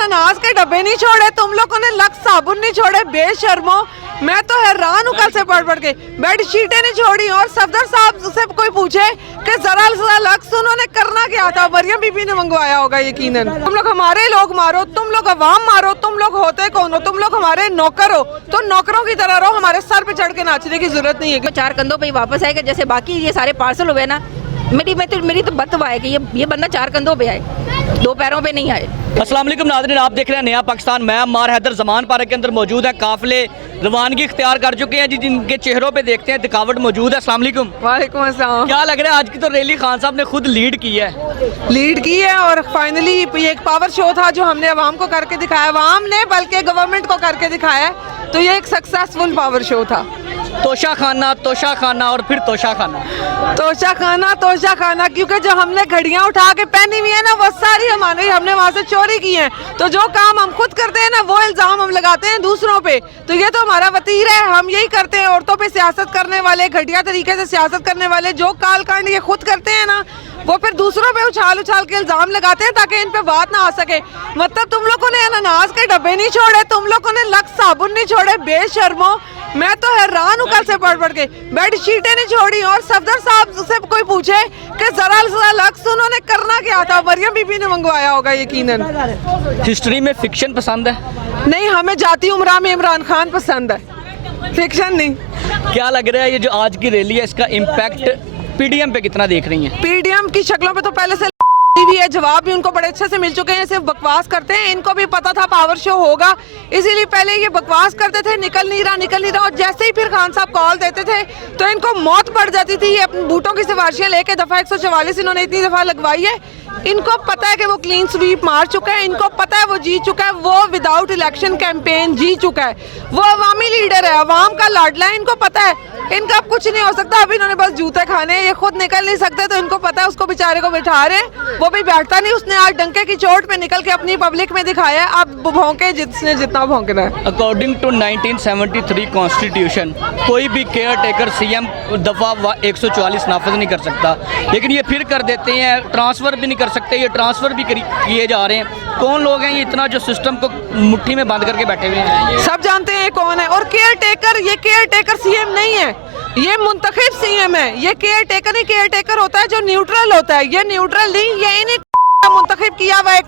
अनाज के डब्बे नहीं छोड़े, तुम लोगों ने लक्स साबुन नहीं छोड़े, बेशर्मो। मैं तो हैरान हूँ कल से पढ़ के, बेडशीटें नहीं छोड़ी। और सफदर साहब से कोई पूछे कि जरा लक्स उन्होंने करना क्या था, मरियम बीबी ने मंगवाया होगा यकीनन। तुम लोग हमारे लोग मारो, तुम लोग अवाम मारो, तुम लोग होते कौन हो? तुम लोग हमारे नौकर हो, तो नौकरों की तरह रहो, हमारे सर पे चढ़ के नाचने की जरूरत नहीं है। चार कंधों पे ही वापस आएगा, जैसे बाकी ये सारे पार्सल हुए ना। मेरी तो बददुआ है कि ये बंदा चार कंधों पे आए, दो पैरों पे नहीं आए। अस्सलाम वालेकुम नाज़रीन, आप देख रहे हैं नया पाकिस्तान। मैं अम्मार हैदर ज़मान पार्क के अंदर मौजूद है। काफिले रवानगी इख्तियार कर चुके हैं जी, जिनके चेहरों पे देखते हैं थकावट मौजूद है। अस्सलाम वालेकुम। वालेकुम अस्सलाम। क्या लग रहा है, आज की तो रैली खान साहब ने खुद लीड की है? लीड की है और फाइनली ये एक पावर शो था जो हमने अवाम को करके दिखाया, अवाम ने बल्कि गवर्नमेंट को करके दिखाया। तो ये एक सक्सेसफुल पावर शो था। तोशा खाना और फिर तोशा खाना, क्योंकि जो हमने घड़ियां उठा के पहनी हुई है ना, वो सारी हमने वहाँ से चोरी की है। तो जो काम हम खुद करते हैं ना, वो इल्जाम हम लगाते हैं दूसरों पे। तो ये तो हमारा वतीर है, हम यही करते हैं। औरतों पे सियासत करने वाले, घटिया तरीके से सियासत करने वाले, जो काल कांड ये खुद करते हैं ना, वो फिर दूसरों पे उछाल के इल्जाम लगाते हैं ताकि इन पे बात ना आ सके। मतलब तुम लोगों ने अनाज के डब्बे नहीं छोड़े, तुम लोगों ने लक्स साबुन नहीं छोड़े, बेशर्मो। मैं तो हैरान हूँ कल से पढ़ के, बेडशीटें नहीं छोड़ी। और सफदर साहब से कोई पूछे कि जरा लक्स उन्होंने करना क्या था, मरियम बीबी ने मंगवाया होगा यकीनन। हिस्ट्री में फिक्शन पसंद है? नहीं, हमें जाती उम्रा में इमरान खान पसंद है, फिक्शन नहीं। क्या लग रहा है ये जो आज की रैली है, इसका इम्पैक्ट पीडीएम पे कितना देख रही हैं? पीडीएम की शक्लों पे तो पहले से भी है, जवाब भी उनको बड़े अच्छे से मिल चुके हैं। सिर्फ बकवास करते हैं, इनको भी पता था पावर शो होगा, इसीलिए पहले ये बकवास करते थे, निकल नहीं रहा। और जैसे ही फिर खान साहब कॉल देते थे तो इनको मौत पड़ जाती थी। ये अपने बूटों की सिफारिशें लेके दफा 144 इन्होंने इतनी दफा लगवाई है। इनको पता है कि वो क्लीन स्वीप मार चुका है, इनको पता है वो जीत चुका है, वो विदाउट इलेक्शन कैंपेन जीत चुका है। वो अवामी लीडर है, अवाम का लाडला है, इनको पता है इनका अब कुछ नहीं हो सकता। अब इन्होंने बस जूते खाने, ये खुद निकल नहीं सकते, तो इनको पता है उसको बेचारे को बिठा रहे हैं, वो भी बैठता नहीं। उसने आज डंके की चोट पे निकल के अपनी पब्लिक में दिखाया, अब भौंके जिसने जितना भौंकना है। अकॉर्डिंग टू 1973 कॉन्स्टिट्यूशन, कोई भी केयर टेकर सीएम दफा 144 नाफज नहीं कर सकता, लेकिन ये फिर कर देते हैं। ट्रांसफर भी नहीं कर सकते, ये ट्रांसफर भी किए जा रहे हैं। कौन लोग हैं ये इतना जो सिस्टम को मुट्ठी में बंद करके बैठे हुए हैं? सब जानते हैं कौन है। और केयर टेकर सीएम नहीं है, ये मुंतखब सीएम है। ये केयर टेकर होता है जो न्यूट्रल होता है। ये न्यूट्रल नहीं, ये इन्हीं मुंतखब किया हुआ है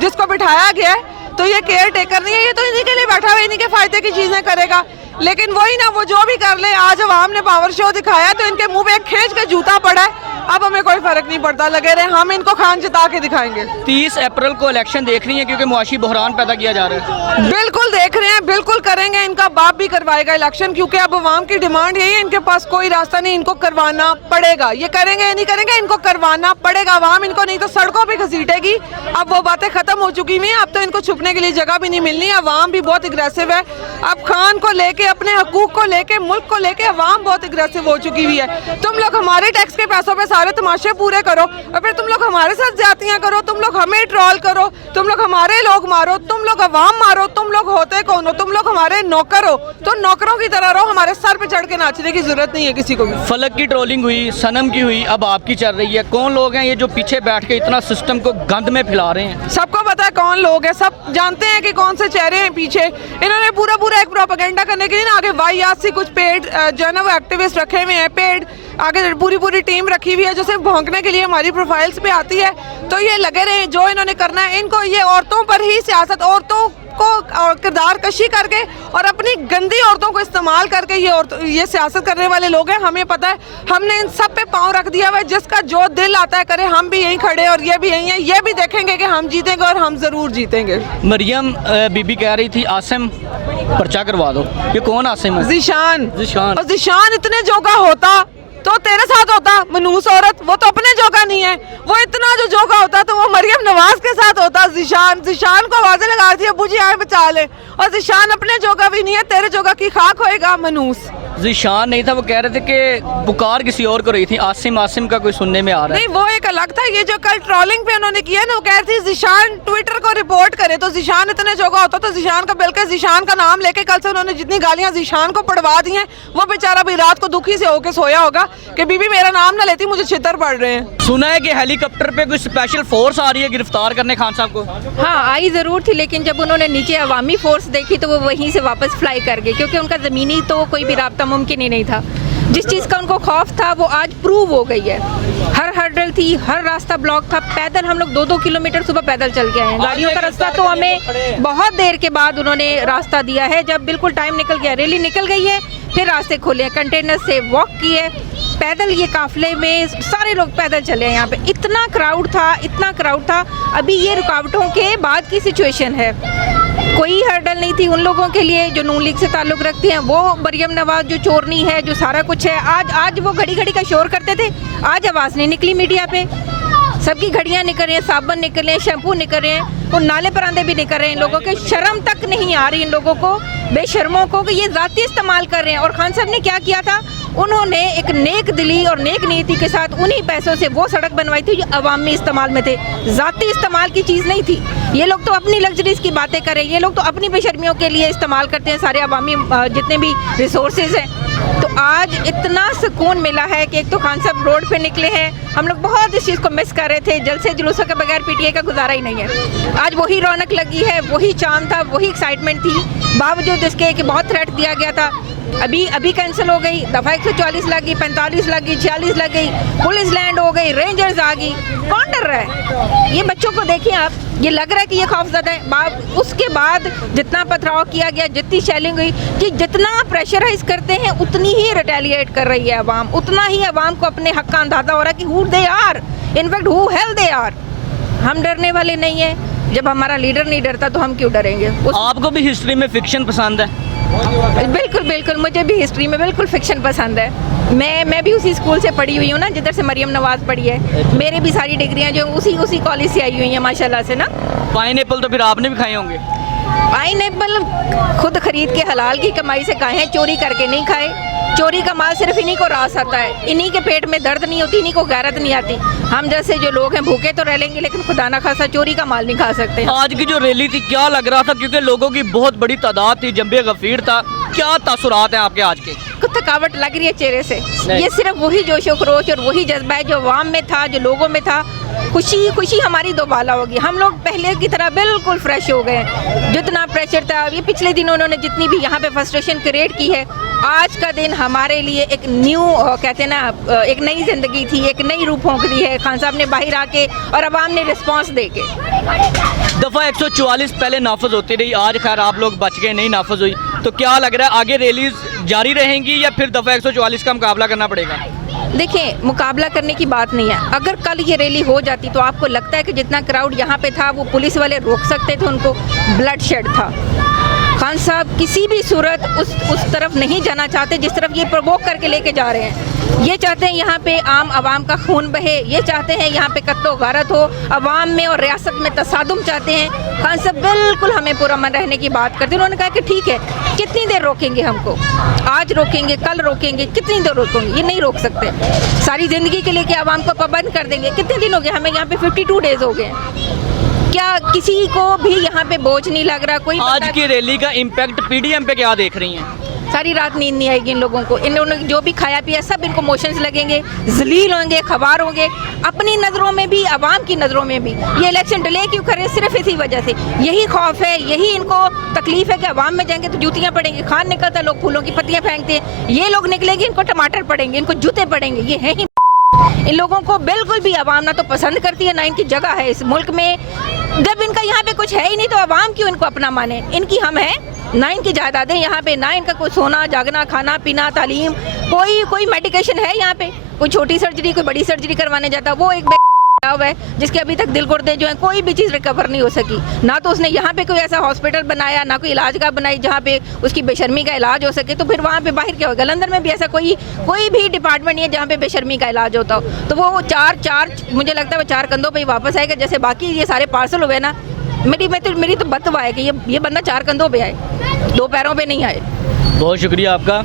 जिसको बिठाया गया है। तो ये केयर टेकर नहीं है, ये तो इन्हीं के लिए बैठा हुआ है, इन्हीं के फायदे की चीजें करेगा। लेकिन वही ना, वो जो भी कर ले, आज अवाम ने पावर शो दिखाया तो इनके मुंह पे खींच के जूता पड़ा है। अब हमें कोई फर्क नहीं पड़ता, लगे रहे, हम इनको खान जिता के दिखाएंगे। 30 अप्रैल को इलेक्शन देख रही है क्योंकि मुआशी बहरान पैदा किया जा रहा है? बिल्कुल देख रहे हैं, बिल्कुल करेंगे। इनका बाप भी करवाएगा इलेक्शन, क्योंकि अब अवाम की डिमांड यही है, इनके पास कोई रास्ता नहीं, इनको करवाना पड़ेगा। ये करेंगे नहीं करेंगे, इनको करवाना पड़ेगा। अवाम इनको नहीं तो सड़कों पे घसीटेगी। अब वो बातें खत्म हो चुकी हुई हैं, अब तो इनको छुपने के लिए जगह भी नहीं मिलनी। अवाम भी बहुत अग्रेसिव है, अब खान को लेके, अपने हकूक को लेके, मुल्क को लेके अवाम बहुत अग्रेसिव हो चुकी हुई है। तुम लोग हमारे टैक्स के पैसों पे सारे तमाशे पूरे करो और फिर तुम लोग हमारे साथ ज्यादतियां करो, तुम लोग हमें ट्रोल करो, तुम लोग हमारे लोग मारो, तुम लोग अवाम मारो, तुम लोग होते कौन हो? तुम लोग हमारे नौकर हो, तो नौकरों की तरह रहो, हमारे सर पे चढ़ के नाचने की जरूरत नहीं है किसी को भी। फलक की ट्रोलिंग हुई, सनम की हुई, अब आपकी चल रही है। कौन लोग हैं ये जो पीछे बैठ के इतना सिस्टम को गंद में फैला रहे हैं? सबको पता है कौन लोग हैं, सब जानते हैं कि कौन से चेहरे हैं पीछे। इन्होंने पूरा एक प्रोपेगेंडा करने के लिए ना आगे वाहियात से कुछ पेड जो है ना वो एक्टिविस्ट रखे हुए हैं, पेड आगे पूरी टीम रखी हुई है जो सिर्फ भौंकने के लिए हमारी प्रोफाइल्स पे आती है। तो ये लगे रहे, जो इन्होंने करना है, इनको ये औरतों पर ही सियासत, औरतों को किरदार कशी करके और अपनी गंदी औरतों को इस्तेमाल करके ये सियासत करने वाले लोग हैं। हमें पता है, हमने इन सब पे पांव रख दिया हुआ है। जिसका जो दिल आता है करे, हम भी यहीं खड़े और ये भी यहीं है। ये भी देखेंगे कि हम जीतेंगे और हम जरूर जीतेंगे। मरियम बीबी कह रही थी आसिम पर्चा करवा दो, ये कौन आसिम है? ज़ीशान। और ज़ीशान इतने जोगा होता तो तेरे साथ होता, मनूस औरत, वो तो अपने जोगा नहीं है। वो इतना जो जोगा होता तो वो मरियम नवाज के साथ होता। ज़ीशान को आवाजें लगा दी, अब्बू जी आए बचा ले। और ज़ीशान अपने जोगा भी नहीं है, तेरे जोगा की खाक होएगा मनूस। ज़ीशान नहीं था, वो कह रहे थे कि पुकार किसी और को रही थी। आसिम का कोई सुनने में आ रहा है। नहीं, वो एक अलग था। ये जो कल ट्रोलिंग पे उन्होंने किया ना, वो कह रही थी ज़ीशान ट्विटर को रिपोर्ट करे तो जीशान इतने जोगा होता तो जीशान का, बल्कि जीशान का नाम लेके कल से उन्होंने जितनी गालियां जीशान को पड़वा दी हैं, वो बेचारा भी रात को दुखी से होके सोया होगा कि बीबी मेरा नाम ना लेती, मुझे छितर पड़ रहे हैं। सुना है कि हेलीकॉप्टर पे कोई स्पेशल फोर्स आ रही है गिरफ्तार करने खान साहब को। हाँ, आई ज़रूर थी, लेकिन जब उन्होंने नीचे अवामी फोर्स देखी तो वो वहीं से वापस फ्लाई कर गए, क्योंकि उनका ज़मीनी तो कोई भी राब्ता मुमकिन ही नहीं था। जिस चीज़ का उनको खौफ था वो आज प्रूव हो गई है। हर हर्डल थी, हर रास्ता ब्लॉक था। पैदल हम लोग 2-2 किलोमीटर सुबह पैदल चल के आए हैं। गाड़ियों का रास्ता तो हमें बहुत देर के बाद उन्होंने रास्ता दिया है, जब बिल्कुल टाइम निकल गया, रैली निकल गई है, फिर रास्ते खोले, कंटेनर से वॉक किए, पैदल ये काफिले में सारे लोग पैदल चले हैं। यहाँ पे इतना क्राउड था। अभी ये रुकावटों के बाद की सिचुएशन है, कोई हर्डल नहीं थी उन लोगों के लिए जो नून लीग से ताल्लुक़ रखते हैं। वो मरियम नवाज जो चोरनी है, जो सारा कुछ है, आज वो घड़ी घड़ी का शोर करते थे, आज आवाज़ नहीं निकली मीडिया पे। सबकी घड़ियाँ निकल रही हैं, साबुन निकल रहे हैं, शैम्पू निकल रहे हैं, और नाले परांदे भी निकल रहे हैं। इन लोगों के शर्म तक नहीं आ रही इन लोगों को, बेशर्मों को, कि ये ज़ाती इस्तेमाल कर रहे हैं। और खान साहब ने क्या किया था, उन्होंने एक नेक दिली और नेक नीति के साथ उन्हीं पैसों से वो सड़क बनवाई थी जो अवामी इस्तेमाल में थे, ज़ाती इस्तेमाल की चीज़ नहीं थी। ये लोग तो अपनी लग्जरीज की बातें करें, ये लोग तो अपनी बेशर्मियों के लिए इस्तेमाल करते हैं सारे अवामी जितने भी रिसोर्सेज हैं। तो आज इतना सुकून मिला है कि एक तो खान साहब रोड पे निकले हैं, हम लोग बहुत इस चीज़ को मिस कर रहे थे। जलसे जुलूसों के बगैर पीटीआई का गुजारा ही नहीं है। आज वही रौनक लगी है, वही चांद था, वही एक्साइटमेंट थी, बावजूद इसके कि बहुत थ्रेट दिया गया था। अभी कैंसिल हो गई, दफ़ा 144 लग गई, 45 लग गई, 46 लग गई, पुलिस लैंड हो गई, रेंजर्स आ गई। कौन डर रहा है? ये बच्चों को देखिए आप, ये लग रहा है कि ये खौफज़दा है। उसके बाद जितना पथराव किया गया, जितनी शेलिंग हुई, कि जितना प्रेशराइज करते हैं उतनी ही रिटेलिएट कर रही है अवाम, उतना ही अवाम को अपने हक़ का अंदाज़ा हो रहा है कि who they are, in fact who hell they are. हम डरने वाले नहीं हैं। जब हमारा लीडर नहीं डरता तो हम क्यों डरेंगे? आपको भी हिस्ट्री में फिक्शन पसंद है? बिल्कुल, मुझे भी हिस्ट्री में बिल्कुल फिक्शन पसंद है। मैं भी उसी स्कूल से पढ़ी हुई हूँ ना, जिधर से मरियम नवाज पढ़ी है। मेरे भी सारी डिग्रियाँ जो उसी कॉलेज से आई हुई हैं माशाल्लाह से ना। पाइनएप्पल तो फिर आपने भी खाए होंगे? पाइनएप्पल खुद खरीद के हलाल की कमाई से खाए हैं, चोरी करके नहीं खाए। चोरी का माल सिर्फ इन्हीं को रास आता है, इन्हीं के पेट में दर्द नहीं होती, इन्हीं को गैरत नहीं आती। हम जैसे जो लोग हैं भूखे तो रह लेंगे, लेकिन खुदा ना खासा चोरी का माल नहीं खा सकते। आज की जो रैली थी क्या लग रहा था, क्योंकि लोगों की बहुत बड़ी तादाद थी, जंबे गफीर था, क्या तासुरात हैं आपके आज के? कुछ थकावट लग रही है चेहरे से। ये सिर्फ वही जोश व खरोश और वही जज्बा है जो अवाम में था, जो लोगों में था। खुशी हमारी दोबाला होगी। हम लोग पहले की तरह बिल्कुल फ्रेश हो गए। जितना प्रेशर था, ये पिछले दिनों उन्होंने जितनी भी यहाँ पे फ्रस्ट्रेशन क्रिएट की है, आज का दिन हमारे लिए एक न्यू कहते हैं ना, एक नई जिंदगी थी, एक नई रूप फूंक दी है खान साहब ने बाहर आके और अवाम ने रिस्पांस दे के। दफ़ा 144 पहले नाफज होती रही, आज खैर आप लोग बच गए, नहीं नाफज हुई, तो क्या लग रहा है आगे रैलीज जारी रहेंगी या फिर दफ़ा 144 का मुकाबला करना पड़ेगा? देखिए, मुकाबला करने की बात नहीं है। अगर कल ये रैली हो जाती तो आपको लगता है कि जितना क्राउड यहाँ पे था वो पुलिस वाले रोक सकते थे उनको? ब्लड शेड था। खान साहब किसी भी सूरत उस तरफ नहीं जाना चाहते जिस तरफ ये प्रवोक करके लेके जा रहे हैं। ये चाहते हैं यहाँ पे आम आवाम का खून बहे, ये चाहते हैं यहाँ पे कत्लो गारत हो, अवाम में और रियासत में तसादुम चाहते हैं। खान साहब बिल्कुल हमें पुरअमन रहने की बात करते हैं। उन्होंने कहा कि ठीक है, कितनी देर रोकेंगे हमको? आज रोकेंगे, कल रोकेंगे, कितनी देर रोकेंगे? ये नहीं रोक सकते। सारी ज़िंदगी के लिए क्या आवाम को पाबंद कर देंगे? कितने दिन हो गए हमें यहाँ पे? 52 डेज हो गए। क्या किसी को भी यहाँ पे बोझ नहीं लग रहा? कोई आज की रैली का इम्पैक्ट पीडीएम पे क्या देख रही हैं? सारी रात नींद नहीं आएगी इन लोगों को। इन लोगों ने जो भी खाया पिया सब इनको मोशंस लगेंगे, जलील होंगे, खबार होंगे, अपनी नज़रों में भी, आवाम की नज़रों में भी। ये इलेक्शन डिले क्यों करे? सिर्फ इसी वजह से। यही खौफ है, यही इनको तकलीफ है कि आवाम में जाएंगे तो जूतियाँ पड़ेंगी। खान निकलता लोग फूलों की पत्तियाँ फेंकते हैं, ये लोग निकलेंगे इनको टमाटर पड़ेंगे, इनको जूते पड़ेंगे। ये है ही इन लोगों को बिल्कुल भी आवाम ना तो पसंद करती है, ना इनकी जगह है इस मुल्क में। जब इनका यहाँ पे कुछ है ही नहीं तो आवाम क्यों इनको अपना माने? इनकी हम है ना, इनकी जायदादें यहाँ पे, ना इनका कोई सोना जागना, खाना पीना, तालीम, कोई मेडिकेशन है यहाँ पे? कोई छोटी सर्जरी, कोई बड़ी सर्जरी करवाने जाता, वो एक हुआ है जिसके अभी तक दिल गुर्दे जो है कोई भी चीज़ रिकवर नहीं हो सकी। ना तो उसने यहाँ पे कोई ऐसा हॉस्पिटल बनाया, ना कोई इलाज का बनाई जहाँ पे उसकी बेशर्मी का इलाज हो सके। तो फिर वहाँ पे बाहर क्या होगा? लंदन में भी ऐसा कोई भी डिपार्टमेंट नहीं है जहाँ पे बेशर्मी का इलाज होता हो। तो वो चार मुझे लगता है वो 4 कंधों पर ही वापस आएगा। जैसे बाकी ये सारे पार्सल हुए ना, मेरी तो बदवा है कि ये बंदा 4 कंधों पे आए, 2 पैरों पे नहीं आए। बहुत शुक्रिया आपका।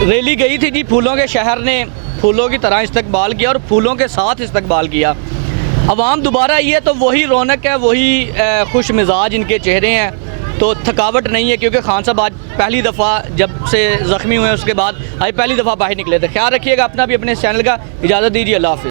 रैली गई थी जी, फूलों के शहर ने फूलों की तरह इस्तकबाल किया और फूलों के साथ इस्तकबाल किया। अवाम दोबारा आई है तो वही रौनक है, वही खुश मिजाज इनके चेहरे हैं, तो थकावट नहीं है। क्योंकि खान साहब आज पहली दफ़ा जब से ज़ख्मी हुए उसके बाद आज पहली दफ़ा बाहर निकले थे। ख्याल रखिएगा अपना भी, अपने इस चैनल का। इजाज़त दीजिए, अल्लाह हाफ़िज़।